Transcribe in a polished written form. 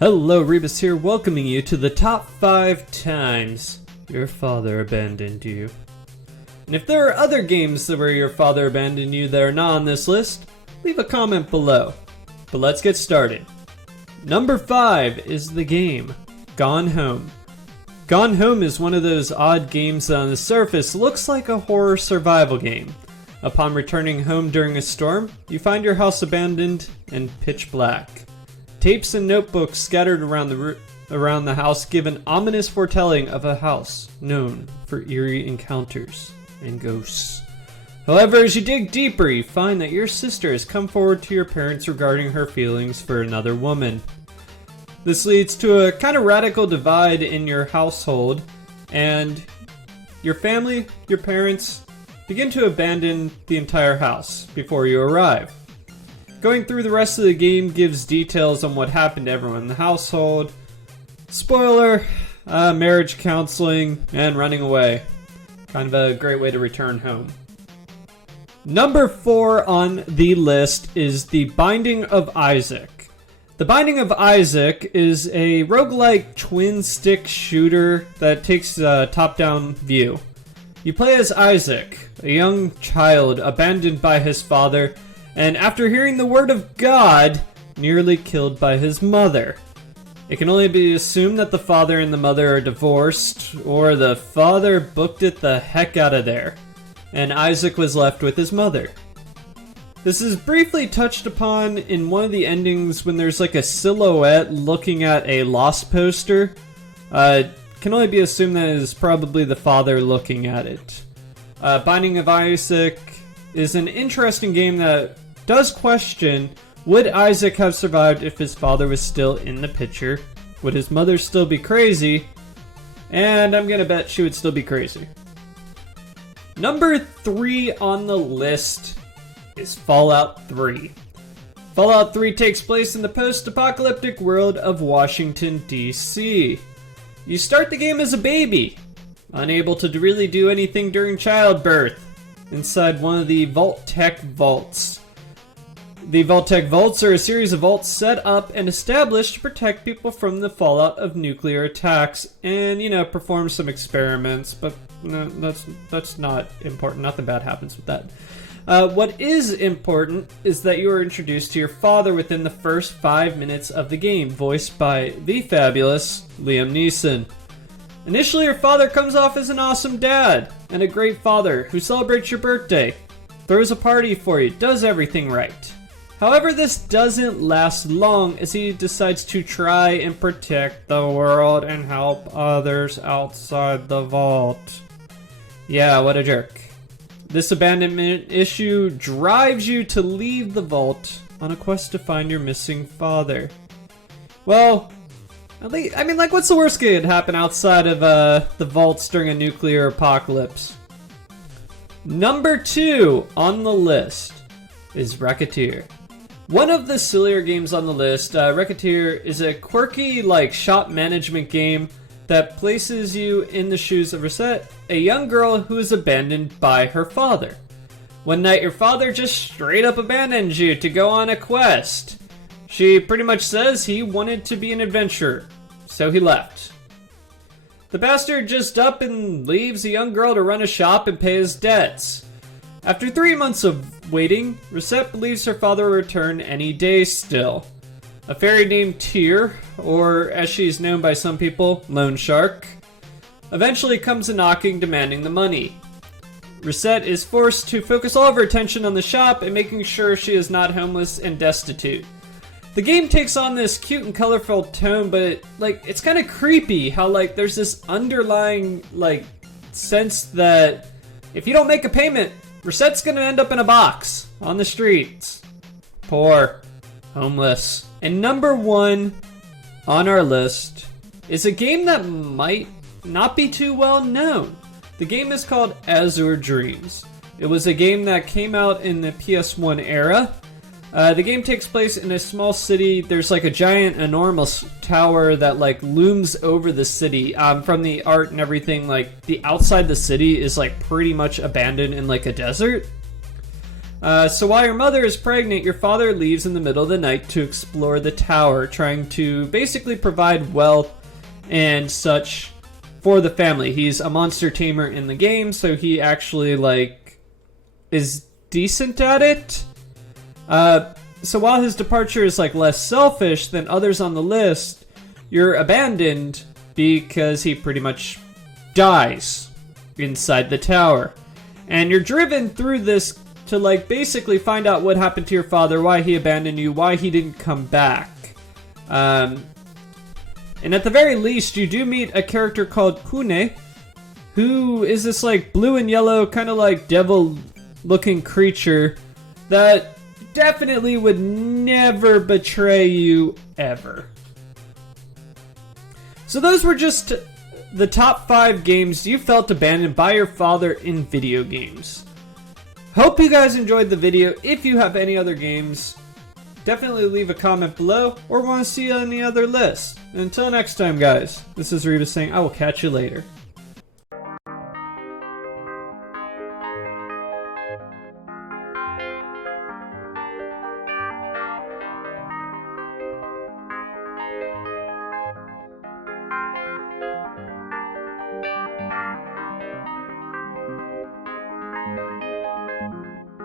Hello, Rebus here, welcoming you to the top 5 times your father abandoned you. And if there are other games where your father abandoned you that are not on this list, leave a comment below. But let's get started. Number 5 is the game Gone Home. Gone Home is one of those odd games that on the surface looks like a horror survival game. Upon returning home during a storm, you find your house abandoned and pitch black. Tapes and notebooks scattered around the house give an ominous foretelling of a house known for eerie encounters and ghosts. However, as you dig deeper, you find that your sister has come forward to your parents regarding her feelings for another woman. This leads to a kind of radical divide in your household, and your family, your parents, begin to abandon the entire house before you arrive. Going through the rest of the game gives details on what happened to everyone in the household. Spoiler, marriage counseling, and running away. Kind of a great way to return home. Number 4 on the list is The Binding of Isaac. The Binding of Isaac is a roguelike twin-stick shooter that takes a top-down view. You play as Isaac, a young child abandoned by his father, and after hearing the word of God, nearly killed by his mother. It can only be assumed that the father and the mother are divorced, or the father booked it the heck out of there, and Isaac was left with his mother. This is briefly touched upon in one of the endings when there's like a silhouette looking at a Lost poster. Can only be assumed that it is probably the father looking at it. Binding of Isaac is an interesting game that does question, would Isaac have survived if his father was still in the picture? Would his mother still be crazy? And I'm gonna bet she would still be crazy. Number 3 on the list is Fallout 3. Fallout 3 takes place in the post-apocalyptic world of Washington, D.C. You start the game as a baby, unable to really do anything during childbirth, inside one of the Vault-Tec vaults. The Vault-Tec vaults are a series of vaults set up and established to protect people from the fallout of nuclear attacks and, perform some experiments, but no, that's not important. Nothing bad happens with that. What is important is that you are introduced to your father within the first 5 minutes of the game, voiced by the fabulous Liam Neeson. Initially, your father comes off as an awesome dad and a great father who celebrates your birthday, throws a party for you, does everything right. However, this doesn't last long as he decides to try and protect the world and help others outside the vault. Yeah, what a jerk. This abandonment issue drives you to leave the vault on a quest to find your missing father. Well, what's the worst that could happen outside of the vaults during a nuclear apocalypse? Number 2 on the list is Racketeer. One of the sillier games on the list, Racketeer is a quirky, shop management game that places you in the shoes of Recettear, a young girl who is abandoned by her father. One night, your father just straight up abandons you to go on a quest. She pretty much says he wanted to be an adventurer, so he left. The bastard just up and leaves the young girl to run a shop and pay his debts. After 3 months of waiting, Recettear believes her father will return any day still. A fairy named Tear, or as she's known by some people, Lone Shark, eventually comes a knocking demanding the money. Recettear is forced to focus all of her attention on the shop and making sure she is not homeless and destitute. The game takes on this cute and colorful tone, but it's kind of creepy how there's this underlying sense that if you don't make a payment, Recettear's gonna end up in a box on the streets. Poor, homeless. And number 1 on our list is a game that might not be too well known. The game is called Azure Dreams. It was a game that came out in the PS1 era. The game takes place in a small city. There's a giant, enormous tower that looms over the city. From the art and everything, the outside the city is pretty much abandoned in a desert. So while your mother is pregnant, your father leaves in the middle of the night to explore the tower, trying to basically provide wealth and such for the family. He's a monster tamer in the game, so he actually, like, is decent at it. So while his departure is, like, less selfish than others on the list, you're abandoned because he pretty much dies inside the tower. And you're driven through this to, like, basically find out what happened to your father, why he abandoned you, why he didn't come back. And at the very least, you do meet a character called Kune, who is this, like, blue and yellow, kind of like devil-looking creature that definitely would never betray you, ever. So those were just the top 5 games you felt abandoned by your father in video games. Hope you guys enjoyed the video. If you have any other games, definitely leave a comment below or want to see any other lists. And until next time, guys, this is Rebus saying I will catch you later.